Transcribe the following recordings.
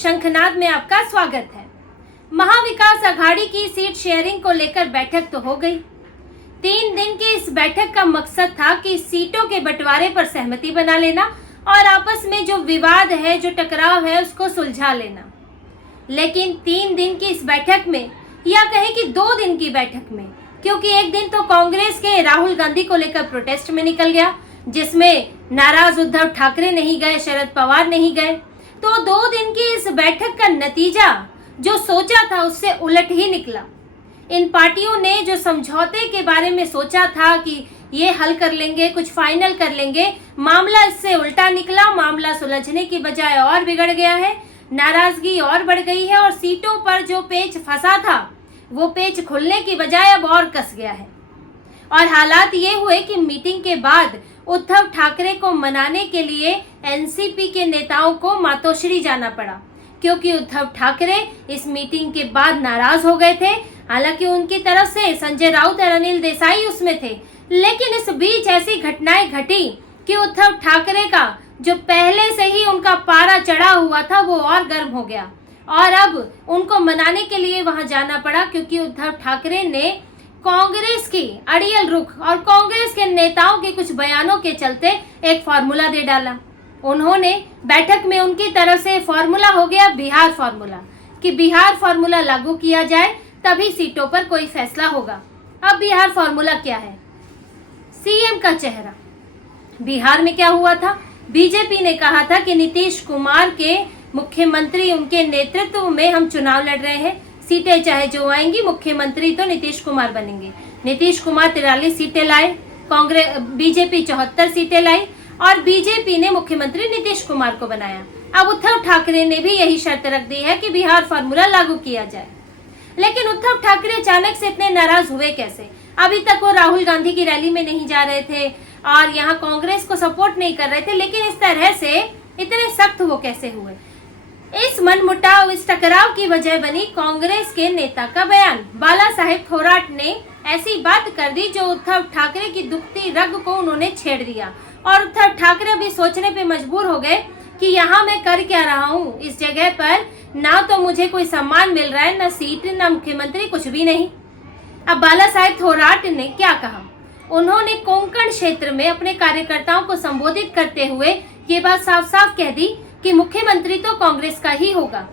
शंखनाद में आपका स्वागत है। महाविकास अघाड़ी की सीट शेयरिंग को लेकर बैठक तो हो गई। 3 दिन की इस बैठक का मकसद था कि सीटों के बंटवारे पर सहमति बना लेना और आपस में जो विवाद है, जो टकराव है, उसको सुलझा लेना। लेकिन 3 दिन की इस बैठक में, या कहें कि 2 दिन की बैठक में, क्योंकि एक दिन तो कांग्रेस के राहुल गांधी को लेकर प्रोटेस्ट में निकल गया, जिसमें नाराज उद्धव ठाकरे नहीं गए, शरद पवार नहीं गए, तो 2 दिन की इस बैठक का नतीजा जो सोचा था उससे उलट ही निकला। इन पार्टियों ने जो समझौते के बारे में सोचा था कि ये हल कर लेंगे, कुछ फाइनल कर लेंगे, मामला इससे उल्टा निकला। मामला सुलझने की बजाय और बिगड़ गया है, नाराजगी और बढ़ गई है और सीटों पर जो पेच फंसा था वो पेच खुलने की बजाय अब और कस गया है। और हालात ये हुए कि मीटिंग के बाद उद्धव ठाकरे को मनाने के लिए एनसीपी के नेताओं को मातोश्री जाना पड़ा, क्योंकि उद्धव ठाकरे इस मीटिंग के बाद नाराज हो गए थे। हालांकि उनकी तरफ से संजय राउत और अनिल देसाई उसमें थे, लेकिन इस बीच ऐसी घटनाएं घटी कि उद्धव ठाकरे का जो पहले से ही उनका पारा चढ़ा हुआ था वो और गर्म हो गया और अब उनको मनाने के लिए वहां जाना पड़ा, क्योंकि उद्धव ठाकरे ने कांग्रेस की अड़ियल रुख और कांग्रेस के नेताओं के कुछ बयानों के चलते एक फॉर्मूला दे डाला। उन्होंने बैठक में उनकी तरफ से फॉर्मूला हो गया बिहार फॉर्मूला, कि बिहार फॉर्मूला लागू किया जाए तभी सीटों पर कोई फैसला होगा। अब बिहार फॉर्मूला क्या है? सीएम का चेहरा। बिहार में क्या हुआ था? बीजेपी ने कहा था कि नीतीश कुमार के मुख्यमंत्री, उनके नेतृत्व में हम चुनाव लड़ रहे हैं, सीटें चाहे जो आएंगी, मुख्यमंत्री तो नीतीश कुमार बनेंगे। नीतीश कुमार 43 सीटें लाए, कांग्रेस बीजेपी 74 सीटें लाई और बीजेपी ने मुख्यमंत्री नीतीश कुमार को बनाया। अब उद्धव ठाकरे ने भी यही शर्त रख दी है कि बिहार फॉर्मूला लागू किया जाए। लेकिन उद्धव ठाकरे अचानक से इतने नाराज हुए कैसे? अभी तक वो राहुल गांधी की रैली में नहीं जा रहे थे और यहाँ कांग्रेस को सपोर्ट नहीं कर रहे थे, लेकिन इस तरह से इतने सख्त वो कैसे हुए? इस मनमुटाव, इस टकराव की वजह बनी कांग्रेस के नेता का बयान। बाला साहेब थोराट ने ऐसी बात कर दी जो उद्धव ठाकरे की दुखती रग को उन्होंने छेड़ दिया और उद्धव ठाकरे भी सोचने पे मजबूर हो गए कि यहाँ मैं कर क्या रहा हूँ। इस जगह पर ना तो मुझे कोई सम्मान मिल रहा है, ना सीट, ना मुख्यमंत्री, कुछ भी नहीं। अब बाला साहेब थोराट ने क्या कहा? उन्होंने कोंकण क्षेत्र में अपने कार्यकर्ताओं को संबोधित करते हुए ये बात साफ साफ कह दी कि मुख्यमंत्री तो कांग्रेस का ही होगा।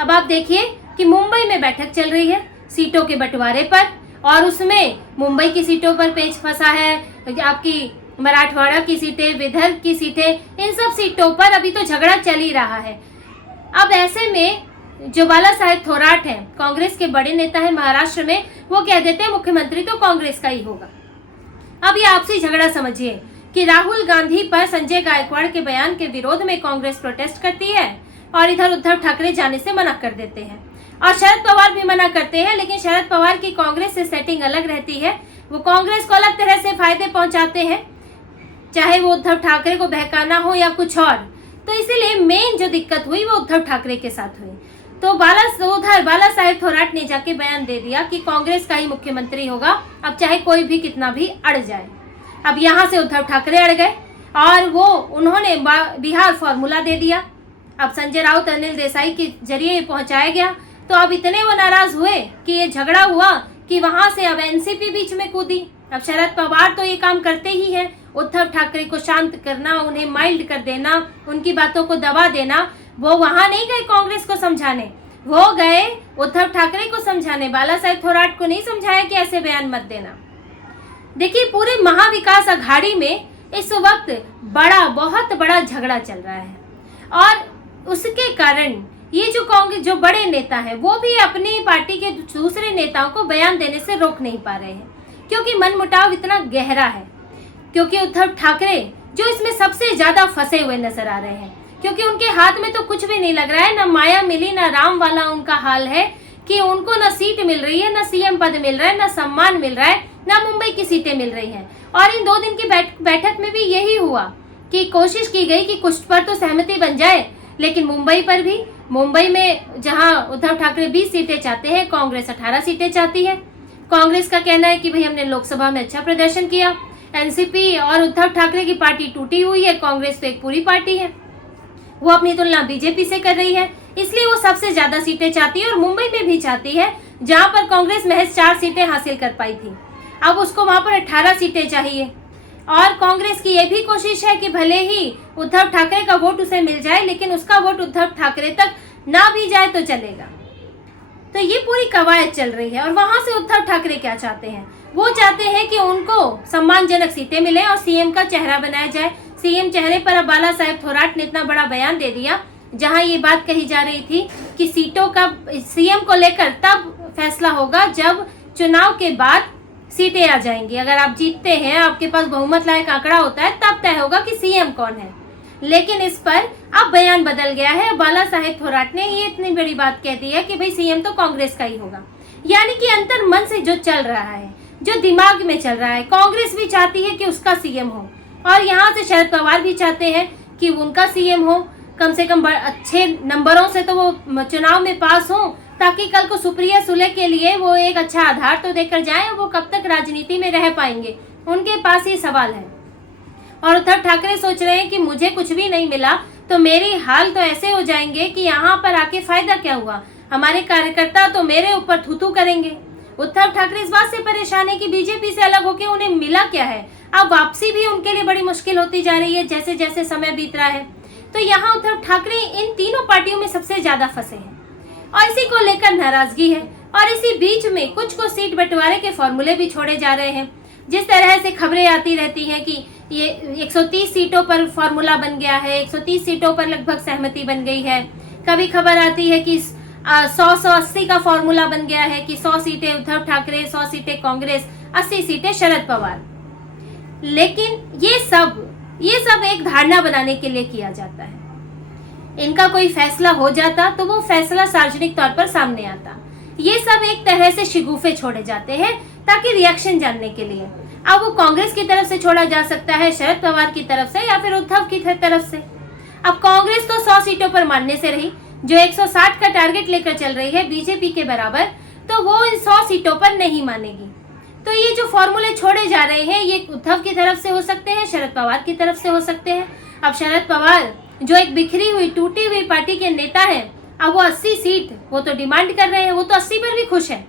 अब आप देखिए कि मुंबई में बैठक चल रही है सीटों के बंटवारे पर और उसमें मुंबई की सीटों पर पेच फंसा है, आपकी मराठवाड़ा की सीटें, विदर्भ की सीटें, इन सब सीटों पर अभी तो झगड़ा चल ही रहा है। अब ऐसे में जो बाला साहेब थोराट है, कांग्रेस के बड़े नेता है महाराष्ट्र में, वो कह देते हैं मुख्यमंत्री तो कांग्रेस का ही होगा। अब ये आपसी झगड़ा समझिए कि राहुल गांधी पर संजय गायकवाड़ के बयान के विरोध में कांग्रेस प्रोटेस्ट करती है और इधर उद्धव ठाकरे जाने से मना कर देते हैं और शरद पवार भी मना करते हैं। लेकिन शरद पवार की कांग्रेस से सेटिंग अलग रहती है, वो कांग्रेस को अलग तरह से फायदे पहुंचाते हैं, चाहे वो उद्धव ठाकरे को बहकाना हो या कुछ और। तो इसीलिए मेन जो दिक्कत हुई वो उद्धव ठाकरे के साथ हुई। तो बाला साहेब थोराट ने जाके बयान दे दिया कि कांग्रेस का ही मुख्यमंत्री होगा, अब चाहे कोई भी कितना भी अड़ जाए। अब यहाँ से उद्धव ठाकरे अड़ गए और उन्होंने बिहार फॉर्मूला दे दिया। अब संजय राउत, अनिल देसाई के जरिए पहुंचाया गया, तो अब इतने वो नाराज हुए कि ये झगड़ा हुआ कि वहां से अब एनसीपी बीच में कूदी। अब शरद पवार तो ये काम करते ही है, उद्धव ठाकरे को शांत करना, उन्हें माइल्ड कर देना, उनकी बातों को दबा देना। वो वहां नहीं गए कांग्रेस को समझाने, वो गए उद्धव ठाकरे को समझाने। बाला साहेब थोराट को नहीं समझाया कि ऐसे बयान मत देना। देखिए, पूरे महाविकास अघाड़ी में इस वक्त बहुत बड़ा झगड़ा चल रहा है और उसके कारण ये जो कांग्रेस जो बड़े नेता हैं वो भी अपनी पार्टी के दूसरे नेताओं को बयान देने से रोक नहीं पा रहे हैं, क्योंकि मनमुटाव इतना गहरा है। क्योंकि उद्धव ठाकरे जो इसमें सबसे ज्यादा फंसे हुए नजर आ रहे हैं, क्योंकि उनके हाथ में तो कुछ भी नहीं लग रहा है, ना माया मिली ना राम वाला उनका हाल है कि उनको ना सीट मिल रही है, ना सीएम पद मिल रहा है, ना सम्मान मिल रहा है, ना मुंबई की सीटें मिल रही हैं। और इन 2 दिन की बैठक में भी यही हुआ कि कोशिश की गई कि कुछ पर तो सहमति बन जाए, लेकिन मुंबई पर भी, मुंबई में जहां उद्धव ठाकरे 20 सीटें चाहते हैं, कांग्रेस 18 सीटें चाहती है। कांग्रेस का कहना है कि भाई हमने लोकसभा में अच्छा प्रदर्शन किया, एनसीपी और उद्धव ठाकरे की पार्टी टूटी हुई है, कांग्रेस तो एक पूरी पार्टी है। वो अपनी तुलना बीजेपी से कर रही है इसलिए वो सबसे ज्यादा सीटें चाहती है और मुंबई में भी चाहती है, जहां पर कांग्रेस महज 4 सीटें हासिल कर पाई थी। अब उसको वहां पर 18 सीटें चाहिए और कांग्रेस की यह भी कोशिश है कि भले ही उद्धव ठाकरे का वोट उसे मिल जाए, लेकिन उसका वोट उद्धव ठाकरे तक ना भी जाए तो चलेगा। तो ये पूरी कवायद चल रही है। और वहां से उद्धव ठाकरे क्या चाहते हैं? वो चाहते हैं कि उनको सम्मानजनक सीटें मिले और सीएम का चेहरा बनाया जाए। सीएम चेहरे पर अब बाला साहेब थोराट ने इतना बड़ा बयान दे दिया, जहां ये बात कही जा रही थी कि सीटों का सीएम को लेकर तब फैसला होगा जब चुनाव के बाद सीटें आ जाएंगी। अगर आप जीतते हैं, आपके पास बहुमत लायक आंकड़ा होता है, तब तय होगा कि सीएम कौन है। लेकिन इस पर अब बयान बदल गया है। बाला साहेब थोराट ने ये इतनी बड़ी बात कह दी है कि भाई सीएम तो कांग्रेस का ही होगा। यानी कि अंतर मन से जो चल रहा है, जो दिमाग में चल रहा है, कांग्रेस भी चाहती है कि उसका सीएम हो और यहाँ से शरद पवार भी चाहते हैं कि उनका सीएम हो। कम से कम अच्छे नंबरों से तो वो चुनाव में पास हो, ताकि कल को सुप्रिया सुले के लिए वो एक अच्छा आधार तो देकर जाएं। वो कब तक राजनीति में रह पाएंगे, उनके पास ये सवाल है। और उद्धव ठाकरे सोच रहे हैं कि मुझे कुछ भी नहीं मिला तो मेरी हाल तो ऐसे हो जाएंगे कि यहाँ पर आके फायदा क्या हुआ, हमारे कार्यकर्ता तो मेरे ऊपर थूथू करेंगे। उद्धव ठाकरे इस बात से परेशान है कि बीजेपी से अलग होकर उन्हें मिला क्या है। अब वापसी भी उनके लिए बड़ी मुश्किल होती जा रही है जैसे जैसे समय बीत रहा है। तो यहाँ उद्धव ठाकरे इन तीनों पार्टियों में सबसे ज्यादा फंसे हैं और इसी को लेकर नाराजगी है। और इसी बीच में कुछ सीट बंटवारे के फॉर्मूले भी छोड़े जा रहे हैं। जिस तरह से खबरें आती रहती हैं कि ये 130 सीटों पर फॉर्मूला बन गया है, 130 सीटों पर लगभग सहमति बन गई है। कभी खबर आती है कि 100-180 का फॉर्मूला बन गया है कि 100 सीटें उद्धव ठाकरे, 100 सीटें कांग्रेस, 80 सीटें शरद पवार। लेकिन ये सब एक धारणा बनाने के लिए किया जाता है। इनका कोई फैसला हो जाता तो वो फैसला सार्वजनिक तौर पर सामने आता। ये सब एक तरह से शिगुफे छोड़े जाते हैं ताकि रिएक्शन जानने के लिए। अब वो कांग्रेस की तरफ से छोड़ा जा सकता है, शरद पवार की तरफ से, या फिर उद्धव की तरफ से। अब कांग्रेस तो 100 सीटों पर मानने से रही, जो 160 का टारगेट लेकर चल रही है बीजेपी के बराबर, तो वो इन 100 सीटों पर नहीं मानेगी। तो ये जो फॉर्मूले छोड़े जा रहे हैं, ये उद्धव की तरफ से हो सकते हैं, शरद पवार की तरफ से हो सकते हैं। अब शरद पवार जो एक बिखरी हुई, टूटी हुई पार्टी के नेता है, अब वो 80 सीट वो तो डिमांड कर रहे हैं, वो तो 80 पर भी खुश है।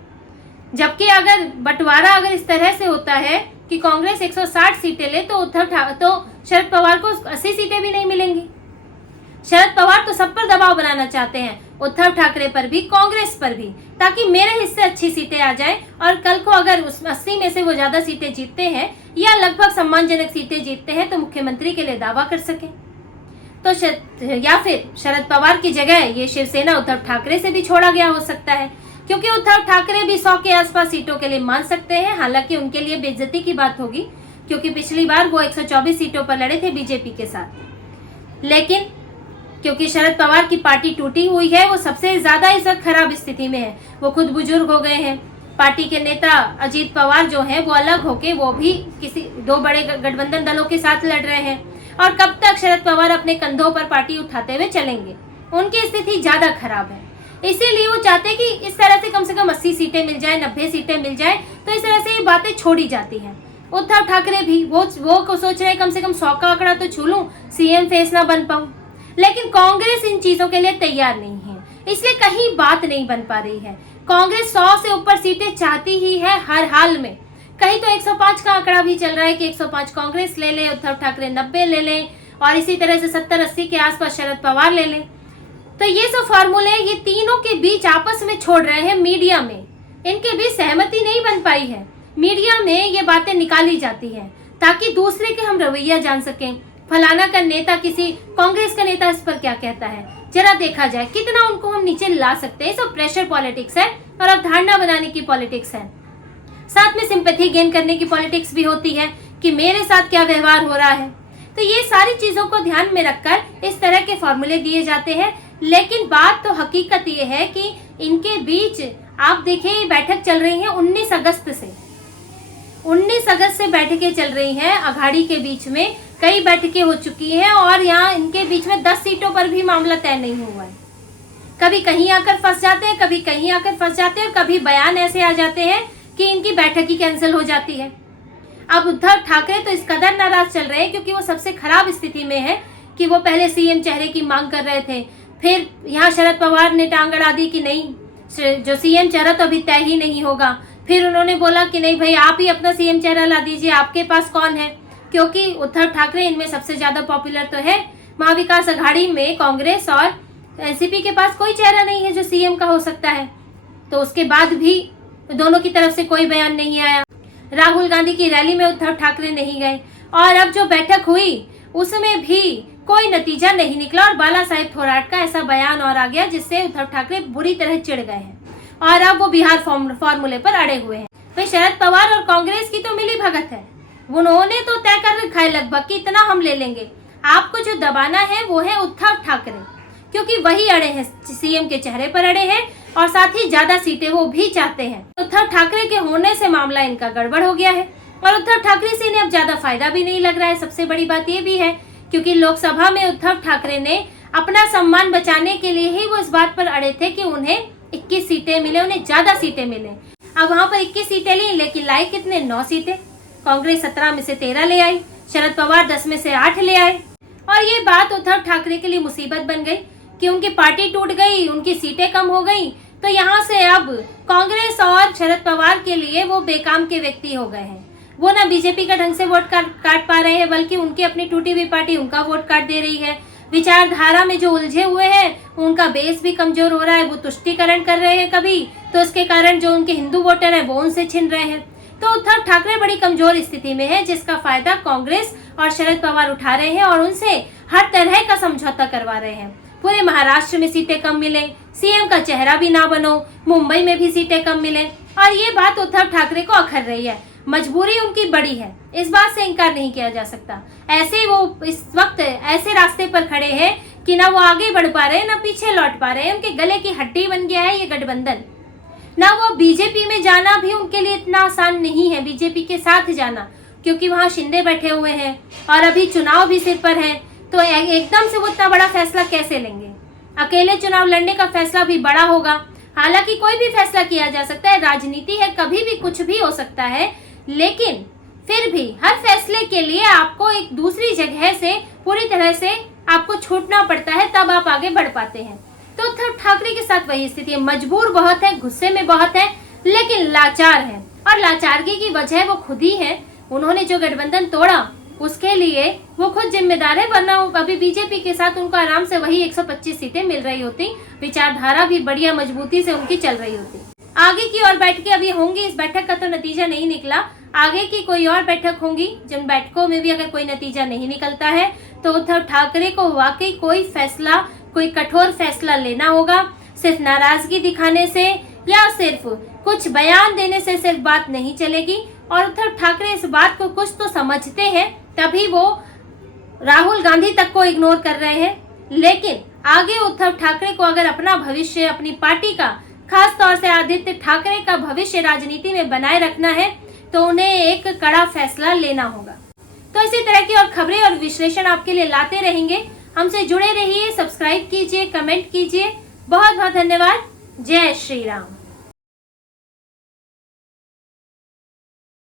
जबकि अगर बंटवारा इस तरह से होता है कि कांग्रेस 160 सीटें ले तो शरद पवार को 80 सीटें भी नहीं मिलेंगी। शरद पवार तो सब पर दबाव बनाना चाहते हैं, उद्धव ठाकरे पर भी, कांग्रेस पर भी, ताकि मेरे हिस्से अच्छी सीटें आ जाएं और कल को अगर उस 80 में से वो ज्यादा सीटें जीतते हैं या लगभग सम्मानजनक सीटें जीतते हैं तो मुख्यमंत्री के लिए दावा कर सके। तो या फिर शरद पवार की जगह ये शिवसेना उद्धव ठाकरे से भी छोड़ा गया हो सकता है, क्योंकि उद्धव ठाकरे भी 100 के आसपास सीटों के लिए मान सकते हैं। हालांकि उनके लिए बेइज्जती की बात होगी, क्योंकि पिछली बार वो 124 सीटों पर लड़े थे बीजेपी के साथ। लेकिन क्योंकि शरद पवार की पार्टी टूटी हुई है, वो सबसे ज्यादा इस वक्त खराब स्थिति में है। वो खुद बुजुर्ग हो गए हैं। पार्टी के नेता अजीत पवार जो हैं वो अलग होके वो भी किसी 2 बड़े गठबंधन दलों के साथ लड़ रहे हैं। और कब तक शरद पवार अपने कंधों पर पार्टी उठाते हुए चलेंगे? उनकी स्थिति ज्यादा खराब है। इसीलिए वो चाहते हैं कि इस तरह से कम 80 सीटें मिल जाए, 90 सीटें मिल जाए, तो इस तरह से ये बातें छोड़ी जाती हैं। उद्धव ठाकरे भी वो सोच रहे हैं कम से कम 100 का आंकड़ा तो छू लूं, सीएम फेस ना बन पाऊं। लेकिन कांग्रेस इन चीजों के लिए तैयार नहीं है, इसलिए कहीं बात नहीं बन पा रही है। कांग्रेस 100 से ऊपर सीटें चाहती ही है हर हाल में। कहीं तो 105 का आंकड़ा भी चल रहा है कि 105 कांग्रेस ले ले, उद्धव ठाकरे 90 ले लें और इसी तरह से 70-80 के आसपास शरद पवार ले लें। तो ये सब फॉर्मूले ये तीनों के बीच आपस में छोड़ रहे हैं मीडिया में। इनके बीच सहमति नहीं बन पाई है। मीडिया में ये बातें निकाली जाती हैं ताकि दूसरे के हम रवैया जान सकें। फलाना का नेता, किसी कांग्रेस का नेता इस पर क्या कहता है, जरा देखा जाए कितना उनको हम नीचे ला सकते हैं। सब प्रेशर पॉलिटिक्स है और अवधारणा बनाने की पॉलिटिक्स है। साथ में सिंपैथी गेन करने की पॉलिटिक्स भी होती है कि मेरे साथ क्या व्यवहार हो रहा है। तो ये सारी चीजों को ध्यान में रखकर इस तरह के फॉर्मूले दिए जाते हैं। लेकिन बात तो हकीकत ये है कि इनके बीच आप देखिए ये बैठक चल रही है 19 अगस्त से। 19 अगस्त से बैठकें चल रही हैं अघाड़ी के बीच में। कई बैठकें हो चुकी हैं और यहाँ इनके बीच में 10 सीटों पर भी मामला तय नहीं हुआ है। कभी कहीं आकर फंस जाते हैं, कभी कहीं आकर फंस जाते हैं और कभी बयान ऐसे आ जाते हैं कि इनकी बैठक ही कैंसिल हो जाती है। अब उद्धव ठाकरे तो इस कदर नाराज चल रहे हैं क्योंकि वो सबसे खराब स्थिति में है कि वो पहले सीएम चेहरे की मांग कर रहे थे, फिर यहाँ शरद पवार ने टांग अड़ा दी कि नहीं, जो सीएम चेहरा तो अभी तय ही नहीं होगा। फिर उन्होंने बोला कि नहीं भाई, आप ही अपना सीएम चेहरा ला दीजिए, आपके पास कौन है, क्योंकि उद्धव ठाकरे इनमें सबसे ज्यादा पॉपुलर तो है। महाविकास अघाड़ी में कांग्रेस और एनसीपी के पास कोई चेहरा नहीं है जो सीएम का हो सकता है। तो उसके बाद भी दोनों की तरफ से कोई बयान नहीं आया। राहुल गांधी की रैली में उद्धव ठाकरे नहीं गए और अब जो बैठक हुई उसमें भी कोई नतीजा नहीं निकला और बाला साहेब थोराट का ऐसा बयान और आ गया जिससे उद्धव ठाकरे बुरी तरह चिढ़ गए हैं और अब वो बिहार फॉर्मूले पर अड़े हुए हैं। भाई शरद पवार और कांग्रेस की तो मिली भगत है, उन्होंने तो तय कर रखा है लगभग कि इतना हम ले लेंगे। आपको जो दबाना है वो है उद्धव ठाकरे, क्योंकि वही अड़े हैं, सीएम के चेहरे पर अड़े हैं और साथ ही ज्यादा सीटें वो भी चाहते हैं। उद्धव ठाकरे के होने से मामला इनका गड़बड़ हो गया है और उद्धव ठाकरे से इन्हें अब ज्यादा फायदा भी नहीं लग रहा है। सबसे बड़ी बात ये भी है क्योंकि लोकसभा में उद्धव ठाकरे ने अपना सम्मान बचाने के लिए ही वो इस बात पर अड़े थे कि उन्हें 21 सीटें मिले, उन्हें ज्यादा सीटें मिले। अब वहां पर 21 सीटें ली, लेकिन लाई कितने, 9 सीटें। कांग्रेस 17 में से 13 ले आई, शरद पवार 10 में से 8 ले आए और ये बात उद्धव ठाकरे के लिए मुसीबत बन गई कि उनकी पार्टी टूट गई, उनकी सीटें कम हो गई। तो यहाँ से अब कांग्रेस और शरद पवार के लिए वो बेकाम के व्यक्ति हो गए हैं। वो ना बीजेपी का ढंग से वोट काट पा रहे हैं, बल्कि उनकी अपनी टूटी हुई पार्टी उनका वोट काट दे रही है। विचारधारा में जो उलझे हुए हैं उनका बेस भी कमजोर हो रहा है, वो तुष्टीकरण कर रहे हैं कभी, तो उसके कारण जो उनके हिंदू वोटर हैं वो उनसे छिन रहे हैं। तो उद्धव ठाकरे बड़ी कमजोर स्थिति में है, जिसका फायदा कांग्रेस और शरद पवार उठा रहे हैं और उनसे हर तरह का समझौता करवा रहे हैं। पूरे महाराष्ट्र में सीटें कम मिले, सीएम का चेहरा भी ना बनो, मुंबई में भी सीटें कम मिले और ये बात उद्धव ठाकरे को अखर रही है। मजबूरी उनकी बड़ी है, इस बात से इनकार नहीं किया जा सकता। ऐसे वो इस वक्त ऐसे रास्ते पर खड़े हैं कि ना वो आगे बढ़ पा रहे हैं ना पीछे लौट पा रहे हैं। उनके गले की हड्डी बन गया है ये गठबंधन। ना वो बीजेपी में जाना भी उनके लिए इतना आसान नहीं है, बीजेपी के साथ जाना, क्योंकि वहाँ शिंदे बैठे हुए हैं और अभी चुनाव भी सिर पर है। तो एकदम से वो इतना बड़ा फैसला कैसे लेंगे? अकेले चुनाव लड़ने का फैसला भी बड़ा होगा। हालांकि कोई भी फैसला किया जा सकता है, राजनीति है, कभी भी कुछ भी हो सकता है, लेकिन फिर भी हर फैसले के लिए आपको एक दूसरी जगह से पूरी तरह से आपको छूटना पड़ता है, तब आप आगे बढ़ पाते हैं। तो उद्धव ठाकरे के साथ वही स्थिति है, मजबूर बहुत है, गुस्से में बहुत है, लेकिन लाचार है और लाचारगी की वजह वो खुद ही है। उन्होंने जो गठबंधन तोड़ा उसके लिए वो खुद जिम्मेदार है, वरना अभी बीजेपी के साथ उनको आराम से वही 125 सीटें मिल रही होती, विचारधारा भी बढ़िया मजबूती से उनकी चल रही होती। आगे की और बैठकें अभी होंगी, इस बैठक का तो नतीजा नहीं निकला, आगे की कोई और बैठक होंगी, जिन बैठकों में भी अगर कोई नतीजा नहीं निकलता है तो उद्धव ठाकरे को वाकई कोई फैसला, कोई कठोर फैसला लेना होगा। सिर्फ नाराजगी दिखाने से या सिर्फ कुछ बयान देने से सिर्फ बात नहीं चलेगी और उद्धव ठाकरे इस बात को कुछ तो समझते हैं, तभी वो राहुल गांधी तक को इग्नोर कर रहे हैं। लेकिन आगे उद्धव ठाकरे को अगर अपना भविष्य, अपनी पार्टी का, खास तौर से आदित्य ठाकरे का भविष्य राजनीति में बनाए रखना है तो उन्हें एक कड़ा फैसला लेना होगा। तो इसी तरह की और खबरें और विश्लेषण आपके लिए लाते रहेंगे। हमसे जुड़े रहिए, सब्सक्राइब कीजिए, कमेंट कीजिए। बहुत बहुत धन्यवाद। जय श्री राम।